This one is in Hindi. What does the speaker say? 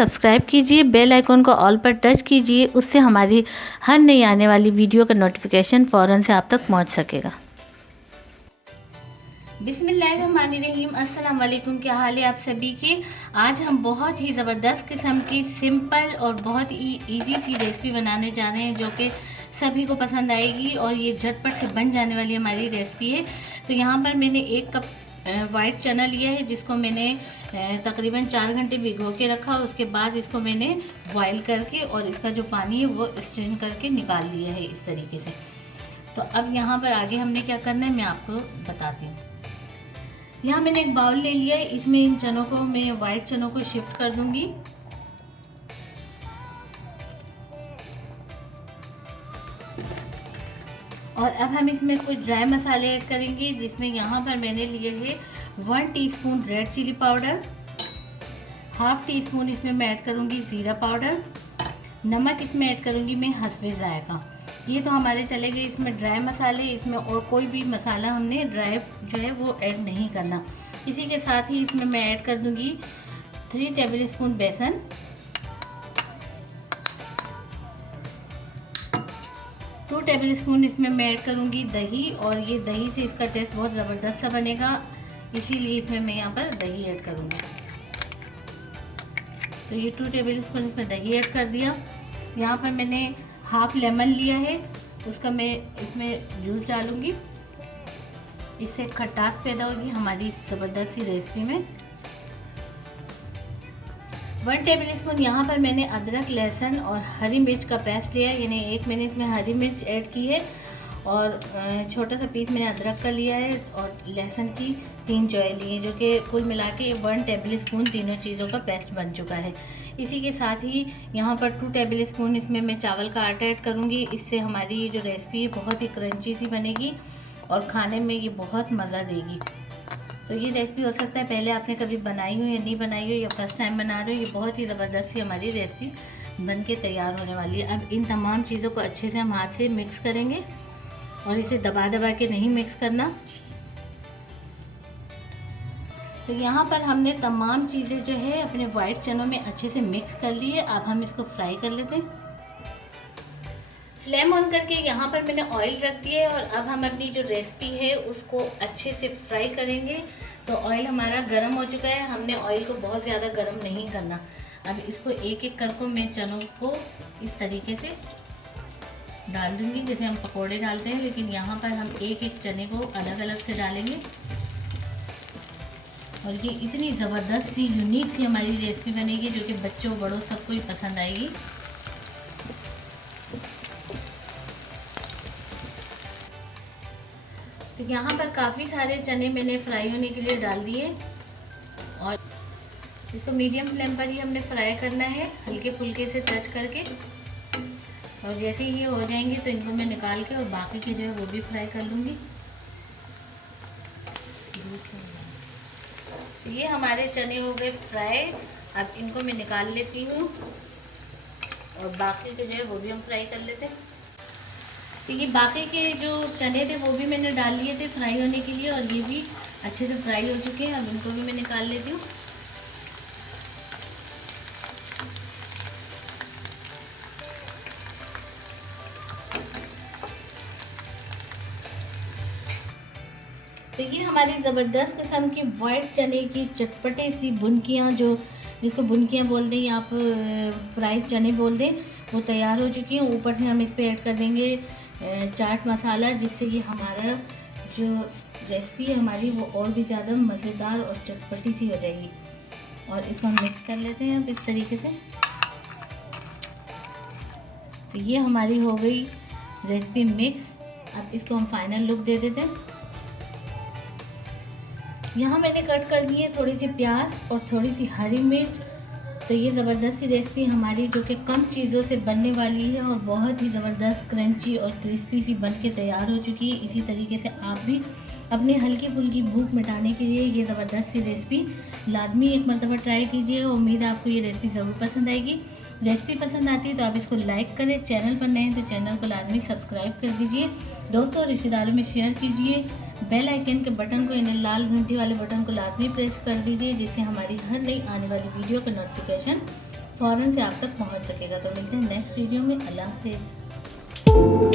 सब्सक्राइब कीजिए, बेल आइकॉन को ऑल पर टच कीजिए, उससे हमारी हर नई आने वाली वीडियो का नोटिफिकेशन फ़ौरन से आप तक पहुंच सकेगा। बिस्मिल्लाहिर्रहमानिर्रहीम, अस्सलाम वालेकुम। क्या हाल है आप सभी के। आज हम बहुत ही ज़बरदस्त किस्म की सिंपल और बहुत ही इजी सी रेसिपी बनाने जा रहे हैं जो कि सभी को पसंद आएगी और ये झटपट से बन जाने वाली हमारी रेसिपी है। तो यहाँ पर मैंने 1 कप वाइट चना लिया है जिसको मैंने तकरीबन 4 घंटे भिगो के रखा। उसके बाद इसको मैंने बॉईल करके और इसका जो पानी है वो स्ट्रेन करके निकाल लिया है इस तरीके से। तो अब यहाँ पर आगे हमने क्या करना है मैं आपको बताती हूँ। यहाँ मैंने एक बाउल ले लिया है, इसमें इन चनों को मैं वाइट चनों को शिफ्ट कर दूंगी। और अब हम इसमें कुछ ड्राई मसाले ऐड करेंगे जिसमें यहाँ पर मैंने लिए है 1 teaspoon red chilli powder, half teaspoon इसमें मैं ऐड करूँगी ज़ीरा पाउडर, नमक इसमें ऐड करूँगी मैं हस्बे जायका। ये तो हमारे चले गए इसमें ड्राई मसाले। इसमें और कोई भी मसाला हमने ड्राई जो है वो ऐड नहीं करना। इसी के साथ ही इसमें मैं ऐड कर दूँगी 3 टेबल स्पून बेसन, 2 टेबल स्पून इसमें मैं ऐड करूँगी दही। और ये दही से इसका टेस्ट बहुत ज़बरदस्त सा बनेगा, इसीलिए इसमें मैं यहाँ पर दही ऐड करूँगी। तो ये 2 टेबल स्पून इसमें दही ऐड कर दिया। यहाँ पर मैंने हाफ लेमन लिया है, उसका मैं इसमें जूस डालूँगी, इससे खटास पैदा होगी हमारी इस ज़बरदस्त सी रेसिपी में। 1 टेबल स्पून यहाँ पर मैंने अदरक, लहसुन और हरी मिर्च का पेस्ट लिया है, यानी एक मैंने इसमें हरी मिर्च ऐड की है और छोटा सा पीस मैंने अदरक का लिया है और लहसुन की 3 जॉय ली है, जो कि कुल मिला के 1 टेबल स्पून तीनों चीज़ों का पेस्ट बन चुका है। इसी के साथ ही यहाँ पर 2 टेबल स्पून इसमें मैं चावल का आटा ऐड करूँगी। इससे हमारी जो रेसिपी है बहुत ही क्रंची सी बनेगी और खाने में ये बहुत मज़ा देगी। तो ये रेसिपी हो सकता है पहले आपने कभी बनाई हो या नहीं बनाई हो या फर्स्ट टाइम बना रहे हो, ये बहुत ही ज़बरदस्त सी हमारी रेसिपी बन के तैयार होने वाली है। अब इन तमाम चीज़ों को अच्छे से हम हाथ से मिक्स करेंगे और इसे दबा दबा के नहीं मिक्स करना। तो यहाँ पर हमने तमाम चीज़ें जो है अपने वाइट चनों में अच्छे से मिक्स कर ली है। अब हम इसको फ्राई कर लेते हैं। फ्लेम ऑन करके यहाँ पर मैंने ऑयल रख दिया है और अब हम अपनी जो रेसिपी है उसको अच्छे से फ्राई करेंगे। तो ऑयल हमारा गर्म हो चुका है, हमने ऑयल को बहुत ज़्यादा गर्म नहीं करना। अब इसको एक एक करके मैं चनों को इस तरीके से डाल दूँगी जैसे हम पकोड़े डालते हैं, लेकिन यहाँ पर हम एक एक चने को अलग अलग से डालेंगे। और ये इतनी ज़बरदस्त सी यूनिक सी हमारी रेसिपी बनेगी जो कि बच्चों बड़ों सबको ही पसंद आएगी। तो यहाँ पर काफ़ी सारे चने मैंने फ्राई होने के लिए डाल दिए और इसको मीडियम फ्लेम पर ही हमने फ्राई करना है, हल्के फुल्के से टच करके। और जैसे ही ये हो जाएंगे तो इनको मैं निकाल के और बाकी के जो है वो भी फ्राई कर लूँगी। तो ये हमारे चने हो गए फ्राई। अब इनको मैं निकाल लेती हूँ और बाकी के जो है वो भी हम फ्राई कर लेते हैं। तो ये बाकी के जो चने थे वो भी मैंने डाल लिए थे फ्राई होने के लिए और ये भी अच्छे से फ्राई हो चुके हैं। अब इनको भी मैं निकाल लेती हूँ। तो ये हमारी ज़बरदस्त किस्म की वाइट चने की चटपटे सी बुनकियाँ, जो जिसको बुनकियाँ बोल दें या आप फ्राइड चने बोल दें, वो तैयार हो चुकी हैं। ऊपर से हम इस पर ऐड कर देंगे चाट मसाला, जिससे ये हमारा जो रेसिपी है हमारी वो और भी ज़्यादा मज़ेदार और चटपटी सी हो जाएगी। और इसको हम मिक्स कर लेते हैं अब इस तरीके से। तो ये हमारी हो गई रेसिपी मिक्स। अब इसको हम फाइनल लुक दे देते हैं। यहाँ मैंने कट कर दी है थोड़ी सी प्याज और थोड़ी सी हरी मिर्च। तो ये ज़बरदस्त सी रेसिपी हमारी जो कि कम चीज़ों से बनने वाली है और बहुत ही ज़बरदस्त क्रंची और क्रिस्पी सी बन के तैयार हो चुकी है। इसी तरीके से आप भी अपनी हल्की फुल्की भूख मिटाने के लिए ये ज़बरदस्त सी रेसिपी लाजमी एक मरतबा ट्राई कीजिए। उम्मीद है आपको ये रेसिपी ज़रूर पसंद आएगी। रेसिपी पसंद आती है तो आप इसको लाइक करें, चैनल पर नए हैं तो चैनल को लाजमी सब्सक्राइब कर दीजिए, दोस्तों और रिश्तेदारों में शेयर कीजिए। बेल आइकन के बटन को, यानी लाल घंटी वाले बटन को लाजमी प्रेस कर दीजिए, जिससे हमारी हर नई आने वाली वीडियो का नोटिफिकेशन फ़ौरन से आप तक पहुंच सकेगा। तो मिलते हैं नेक्स्ट वीडियो में। अल्लाह हाफिज़।